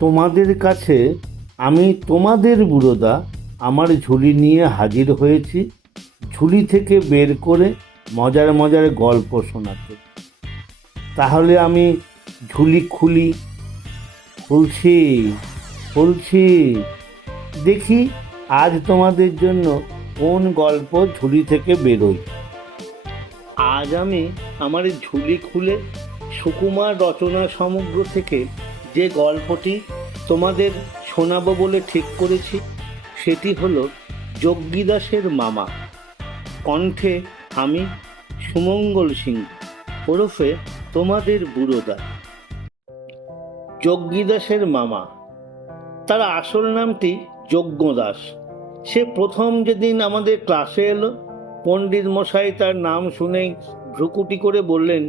তোমাদের কাছে আমি তোমাদের বুড়োদা আমার ঝুলি নিয়ে হাজির হয়েছি, ঝুলি থেকে বের করে মজার মজার গল্প শোনাতে। তাহলে আমি ঝুলি খুলছি খুলছি, দেখি আজ তোমাদের জন্য কোন গল্প ঝুলি থেকে বেরোয়। আজ আমি আমার ঝুলি খুলে সুকুমার রচনা সমগ্র থেকে যে গল্পটি তোমাদের শোনাবো বলে ঠিক করেছি সেটি হলো যজ্ঞিদাসের মামা। কণ্ঠে আমি সুমঙ্গল সিং ওরফে তোমাদের বুড়োদা। যজ্ঞিদাসের মামা, তার আসল নামটি যজ্ঞদাস। সে প্রথম যেদিন আমাদের ক্লাসে এলো, পণ্ডিত মশাই তার নাম শুনেই ভ্রুকুটি করে বললেন,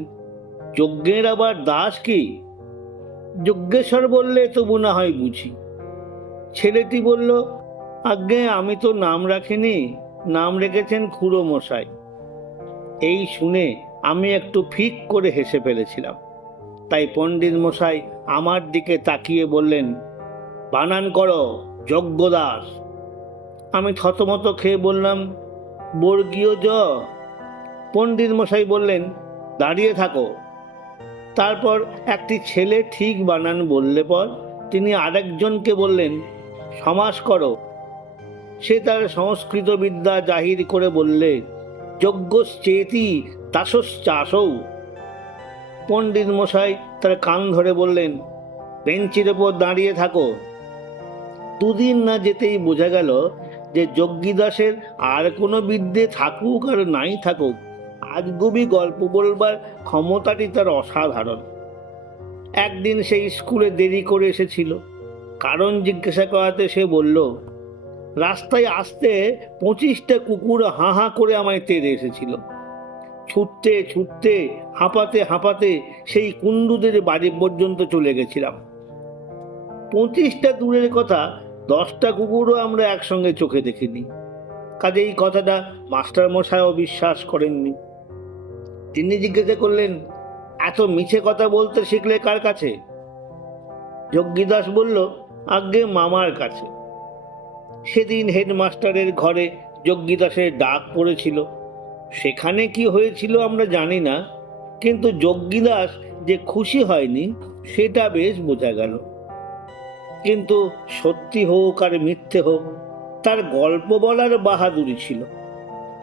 যজ্ঞের আবার দাস কি? যজ্ঞেশ্বর বললে তবু না হয় বুঝি। ছেলেটি বলল, আজ্ঞে আমি তো নাম রাখিনি, নাম রেখেছেন খুড়ো মশাই। এই শুনে আমি একটু ফিক করে হেসে ফেলেছিলাম। তাই পণ্ডিত মশাই আমার দিকে তাকিয়ে বললেন, বানান করো যজ্ঞদাস। আমি থতমত খেয়ে বললাম, বর্গীয় জ। পণ্ডিত মশাই বললেন, দাঁড়িয়ে থাকো। তারপর একটি ছেলে ঠিক বানান বললে পর তিনি আরেকজনকে বললেন, সমাস করো। সে তার সংস্কৃত বিদ্যা জাহির করে বললে, যজ্ঞশ্চেতি তাসশ্চাসৌ। পণ্ডিত মশাই তার কান ধরে বললেন, বেঞ্চির ওপর দাঁড়িয়ে থাকো। দুদিন না যেতেই বোঝা গেল যে যজ্ঞিদাসের আর কোনো বিদ্যে থাকুক আর নাই থাকুক, আজগুবি গল্প বলবার ক্ষমতাটি তার অসাধারণ। একদিন সেই স্কুলে দেরি করে এসেছিল। কারণ জিজ্ঞাসা করাতে সে বলল, রাস্তায় আসতে 25টা কুকুর হাঁ হাঁ করে আমায় তেড়ে এসেছিল। ছুটতে ছুটতে হাঁপাতে হাঁপাতে সেই কুণ্ডুদের বাড়ি পর্যন্ত চলে গেছিলাম। 25টা দূরের কথা, 10টা কুকুরও আমরা একসঙ্গে চোখে দেখিনি। কাজে এই কথাটা মাস্টার মশাইও বিশ্বাস করেননি। তিনি জিজ্ঞাসা করলেন, এত মিছে কথা বলতে শিখলে কার কাছে? যজ্ঞিদাস বলল, আজ্ঞে মামার কাছে। সেদিন হেডমাস্টারের ঘরে যজ্ঞিদাসের ডাক পড়েছিল। সেখানে কি হয়েছিল আমরা জানি না, কিন্তু যজ্ঞিদাস যে খুশি হয়নি সেটা বেশ বোঝা গেল। কিন্তু সত্যি হোক আর মিথ্যে হোক, তার গল্প বলার বাহাদুরি ছিল।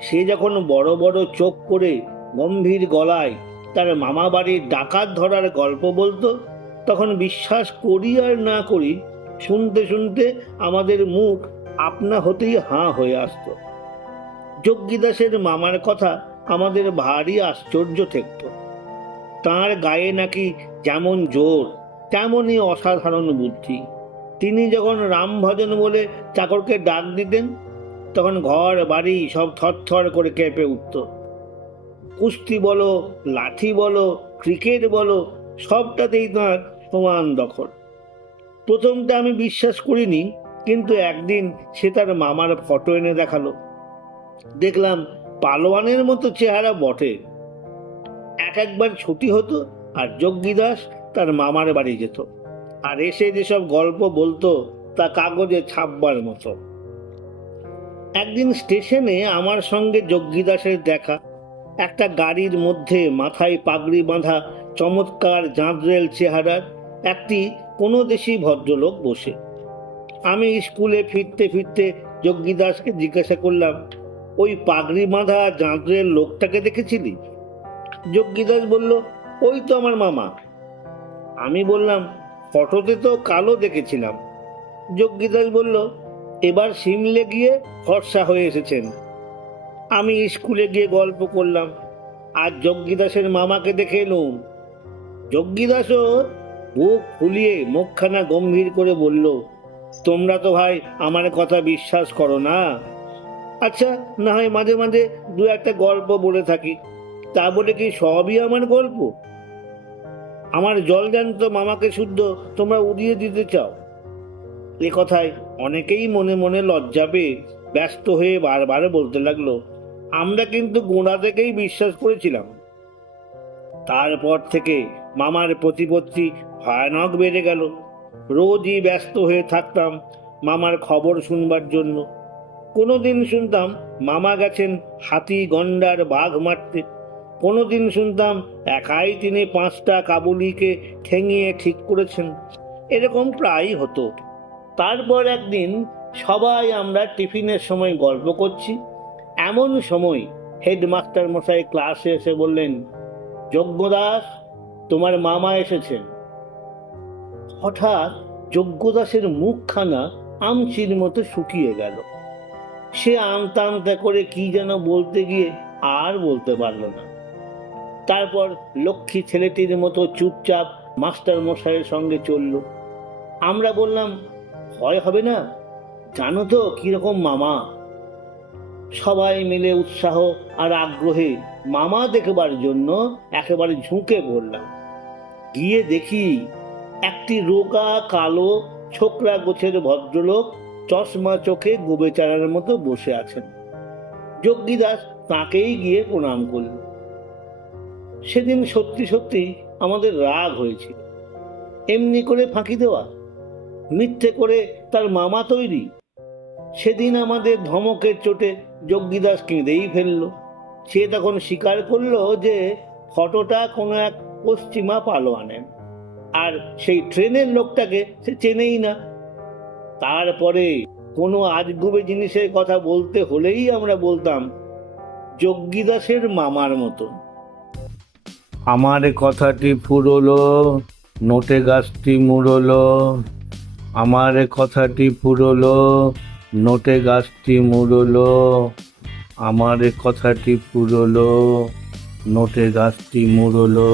সে যখন বড় বড় চোখ করে গম্ভীর গলায় তার মামা বাড়ির ডাকাত ধরার গল্প বলতো, তখন বিশ্বাস করি আর না করি শুনতে শুনতে আমাদের মুখ আপনা হতেই হাঁ হয়ে আসতো। যজ্ঞিদাসের মামার কথা আমাদের ভারী আশ্চর্য ঠেকত। তাঁর গায়ে নাকি যেমন জোর তেমনই অসাধারণ বুদ্ধি। তিনি যখন রাম ভজন বলে চাকরকে ডাক দিতেন, তখন ঘর বাড়ি সব থরথর করে কেঁপে উঠত। কুস্তি বলো, লাঠি বলো, ক্রিকেট বলো, সবটাতেই তাঁর সমান দখল। প্রথমটা আমি বিশ্বাস করিনি, কিন্তু একদিন সে তার মামার ফটো এনে দেখালো। দেখলাম পালোয়ানের মতো চেহারা বটে। একবার ছুটি হতো আর যজ্ঞিদাস তার মামার বাড়ি যেত, আর এসে যেসব গল্প বলতো তা কাগজে ছাপবার মতো। একদিন স্টেশনে আমার সঙ্গে যজ্ঞিদাসের দেখা। একটা গাড়ির মধ্যে মাথায় পাগড়ি বাঁধা চমৎকার জাঁদরেল চেহারার একটি কোনো দেশি ভদ্রলোক বসে। আমি স্কুলে ফিরতে ফিরতে যজ্ঞিদাসকে জিজ্ঞাসা করলাম, ওই পাগড়ি বাঁধা জাঁদরেল লোকটাকে দেখেছিলি? যজ্ঞিদাস বলল, ওই তো আমার মামা। আমি বললাম, ফটোতে তো কালো দেখেছিলাম। যজ্ঞিদাস বলল, এবার সিমলে গিয়ে ফর্সা হয়ে এসেছেন। আমি স্কুলে গিয়ে গল্প করলাম, আর যজ্ঞিদাসের মামাকে দেখে এলুম। যজ্ঞিদাসও বুক ফুলিয়ে মুখখানা গম্ভীর করে বলল, তোমরা তো ভাই আমার কথা বিশ্বাস করো না। আচ্ছা, না হয় মাঝে মাঝে দু একটা গল্প বলে থাকি, তা বলে কি সবই আমার গল্প? আমার জলজ্যান্ত মামাকে শুদ্ধ তোমরা উড়িয়ে দিতে চাও? এ কথায় অনেকেই মনে মনে লজ্জা পেয়ে ব্যস্ত হয়ে বারবার বলতে লাগলো, আমরা কিন্তু গোড়া থেকেই বিশ্বাস করেছিলাম। তারপর থেকে মামার প্রতিপত্তি ভয়ানক বেড়ে গেল। রোজই ব্যস্ত হয়ে থাকতাম মামার খবর শুনবার জন্য। কোনোদিন শুনতাম মামা গেছেন হাতি গন্ডার বাঘ মারতে, কোনোদিন শুনতাম একাই তিনি 5টা কাবুলিকে ঠেঙিয়ে ঠিক করেছেন। এরকম প্রায়ই হতো। তারপর একদিন সবাই আমরা টিফিনের সময় গল্প করছি, এমন সময় হেডমাস্টার মশাই ক্লাসে এসে বললেন, যজ্ঞদাস, তোমার মামা এসেছেন। হঠাৎ যজ্ঞদাসের মুখখানা আমচির মতো শুকিয়ে গেল। সে আমতা আমতা করে কি যেন বলতে গিয়ে আর বলতে পারল না। তারপর লক্ষ্মী ছেলেটির মতো চুপচাপ মাস্টার মশাইয়ের সঙ্গে চলল। আমরা বললাম, ভয় হবে না, জানো তো কিরকম মামা। সবাই মিলে উৎসাহ আর আগ্রহে মামা দেখবার জন্য একেবারে ঝুঁকে পড়লাম। গিয়ে দেখি একটি রোগা কালো ছোকরা গোছের ভদ্রলোক চশমা চোখে গোবেচারার মতো বসে আছেন। যজ্ঞিদাস তাঁকেই গিয়ে প্রণাম করল। সেদিন সত্যি সত্যি আমাদের রাগ হয়েছিল। এমনি করে ফাঁকি দেওয়া, মিথ্যে করে তার মামা তৈরি। সেদিন আমাদের ধমকের চোটে যজ্ঞিদাস কেঁদেই ফেলল। সে তখন স্বীকার করলো যে ফটোটা কোনো এক পশ্চিমা পালোয়ানের, আর সেই ট্রেনের লোকটাকে সে চেনেই না। তারপরে কোনো আজগুবি জিনিসের কথা বলতে হলেই আমরা বলতাম যজ্ঞিদাসের মামার মতো। আমার কথাটি ফুরলো, নোটে গাছটি মুড়লো। আমার কথাটি ফুরলো, নোটে গাছটি মুড়লো। আমার কথাটি ফুরলো, নোটে গাছটি মুড়লো।